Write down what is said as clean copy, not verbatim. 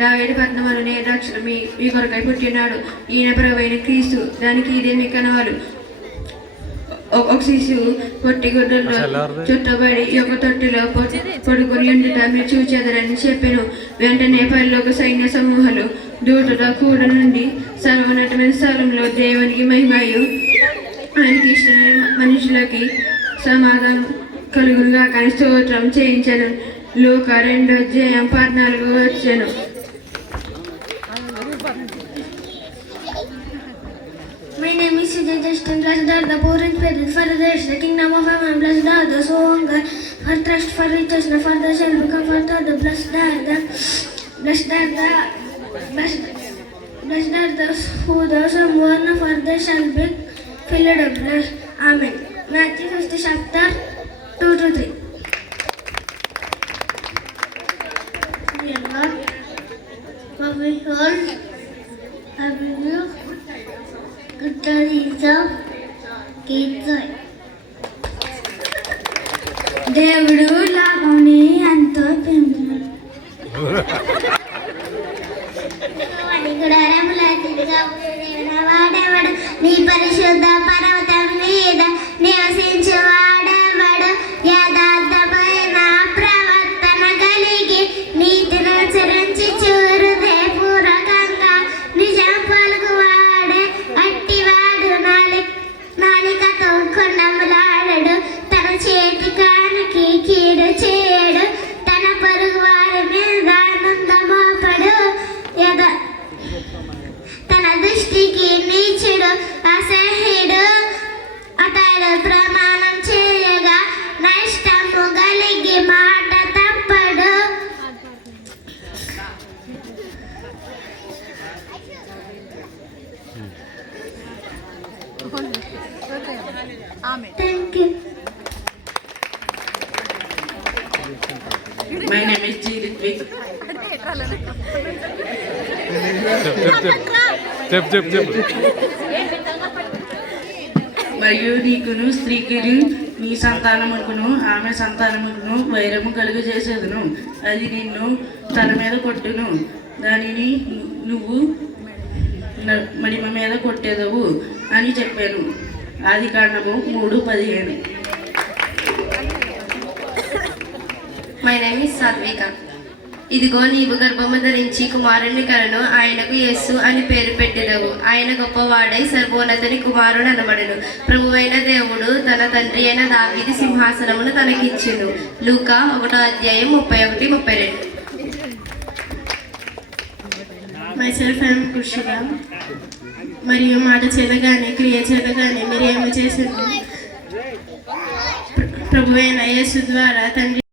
దావీదు పట్టణములోని రక్షణ మీ కొరకై పుట్టినాడు. ఈయన ప్రభువైన క్రీస్తు. దానికి ఇదేమి కనవాలు. ఒక శిశువు పొట్టి గుడ్డల్లో చుట్టబడి ఒక తొట్టిలో పడుకొని ఉండుట మీరు చూచెదరని చెప్పెను. వెంటనే పరలోక సైన్య సమూహాలు దూతతో కూడా నుండి సర్వోన్నతమైన స్థలంలో దేవునికి మహిమయు ఆయనకి ఇష్టమైన మనుషులకి సమాధానం కలుగునుగా కానీ స్తోత్రం చేయించను. లూక 2:14 వచ్చాను. My name is Sujay Justin. Blessed are the poor in spirit, for theirs the kingdom of heaven. Blessed are those who hunger, for thirst for righteousness, for they shall be comforted. Blessed are those who mourn, for they shall be filled. Blessed. Amen. Matthew 5th chapter 2-3. Dear Lord, for we hold have you దేవుడు లాభంని ఎంతో వాడేవాడు నీ పరిశుద్ధ పర్వతం మీద నివసించేవాడేవాడు. యథార్థమైన ప్రవర్తన కలిగి నీతిని అనుసరించి చూరుదే పూర్వకంగా నిజం పలుకువాడే. అట్టివాడు నాలికతో కొండములాడడు, తన చేతి కానికి కీడు చేయడు, తన పొరుగు వారి మీద ఆనందమోపడు. తన దృష్టికి నీచుడు అసహ్యుడు, అతడు ప్రమాణం చేయగా నష్టము కలిగి మాట తప్పడు. Thank you. My name is G. Ritvik. మరియు నీకును స్త్రీకిని నీ సంతానముకును ఆమె సంతానముకును వైరము కలుగు చేసేదును. అది నిన్ను తల మీద కొట్టును, దానిని నువ్వు మడిమ మీద కొట్టేదవు అని చెప్పాను. ఆదికాండము 3:15. మై నేమ్ ఇస్ సాత్విక. ఇదిగో నీవు గర్భము ధరించి కుమారుని కలను, ఆయనకు యేసు అని పేరు పెట్టెదవు. ఆయన గొప్పవాడై సర్వోన్నతుని కుమారుడు అనబడెను. ప్రభువైన దేవుడు తన తండ్రి అయిన దావీదు సింహాసనమును తనకిచ్చెను. లూకా 1:31-32. Myself I'm కృషిగా. మరియు మాట చేత కానీ క్రియ చేత కానీ మీరు ఏమి చేసింది ప్రభువైన యేసు ద్వారా తండ్రి